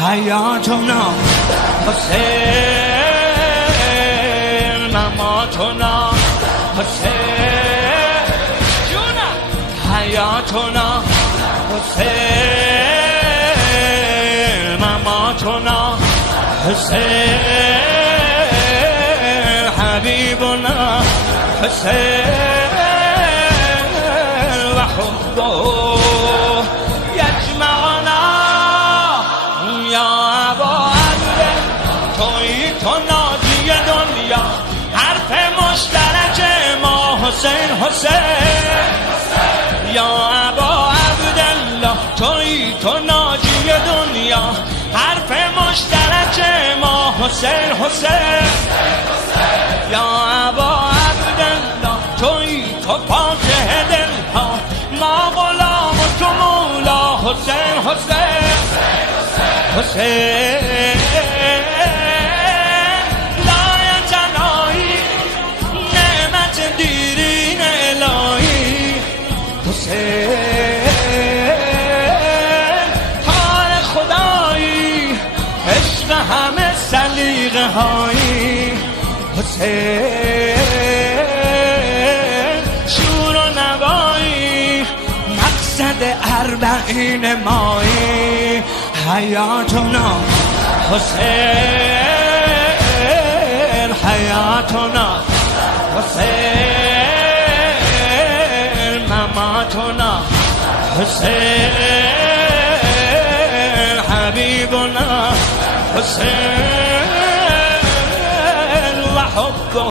حیاتنا حسین مماتنا حسین جونم حیاتنا حسین مماتنا حسین حبیبنا حسین و حبه یجمعنا یا ابا عبد توی تو ناجی دنیا حرف مشترک ما حسین حسین یا ابا عبدالله توی تو ناجی دنیا حرف مشترک ما حسین حسین یا ابا عبدالله توی تو فاتح دلها ما غلام تو مولا حسین حسین حسین لایت الهی نعمت دیرین الهی حسین کار خدایی عشق همه سلیقه هایی حسین شور و نوایی مقصد اربعین مایی حیاتنا حسین حیاتنا حسین مماتنا حسین حبیبنا حسین